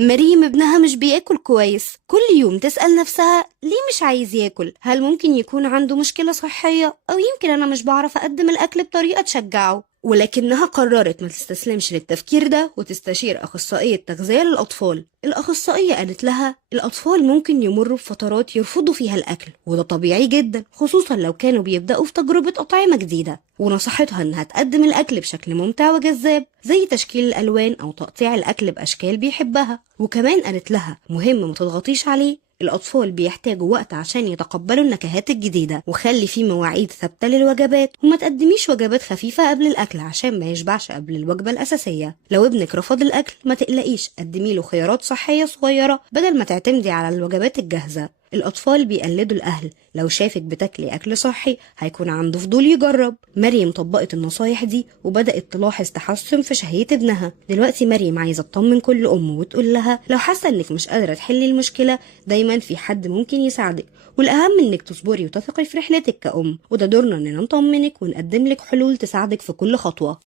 مريم ابنها مش بياكل كويس، كل يوم تسأل نفسها ليه مش عايز ياكل؟ هل ممكن يكون عنده مشكلة صحية؟ أو يمكن أنا مش بعرف أقدم الأكل بطريقة تشجعه؟ ولكنها قررت ما تستسلمش للتفكير ده وتستشير أخصائية تغذية للأطفال. الأخصائية قالت لها الأطفال ممكن يمروا بفترات يرفضوا فيها الأكل، وده طبيعي جدا خصوصا لو كانوا بيبدأوا في تجربة أطعمة جديدة. ونصحتها إنها تقدم الأكل بشكل ممتع وجذاب، زي تشكيل الألوان أو تقطيع الأكل بأشكال بيحبها. وكمان قالت لها مهم ما تضغطيش عليه، الأطفال بيحتاجوا وقت عشان يتقبلوا النكهات الجديدة. وخلي في مواعيد ثابتة للوجبات، وما تقدميش وجبات خفيفة قبل الأكل عشان ما يشبعش قبل الوجبة الأساسية. لو ابنك رفض الأكل ما تقلقيش، قدميله خيارات صحية صغيرة بدل ما تعتمدي على الوجبات الجاهزة. الأطفال بيقلدوا الأهل، لو شافك بتاكلي أكل صحي هيكون عنده فضول يجرب. مريم طبقت النصايح دي وبدأت تلاحظ تحسن في شهية ابنها. دلوقتي مريم عايزة تطمن كل أم وتقول لها لو حاسة إنك مش قادرة تحلي المشكلة دايما في حد ممكن يساعدك، والأهم إنك تصبري وتثقي في رحلتك كأم، وده دورنا إننا نطمنك ونقدم لك حلول تساعدك في كل خطوة.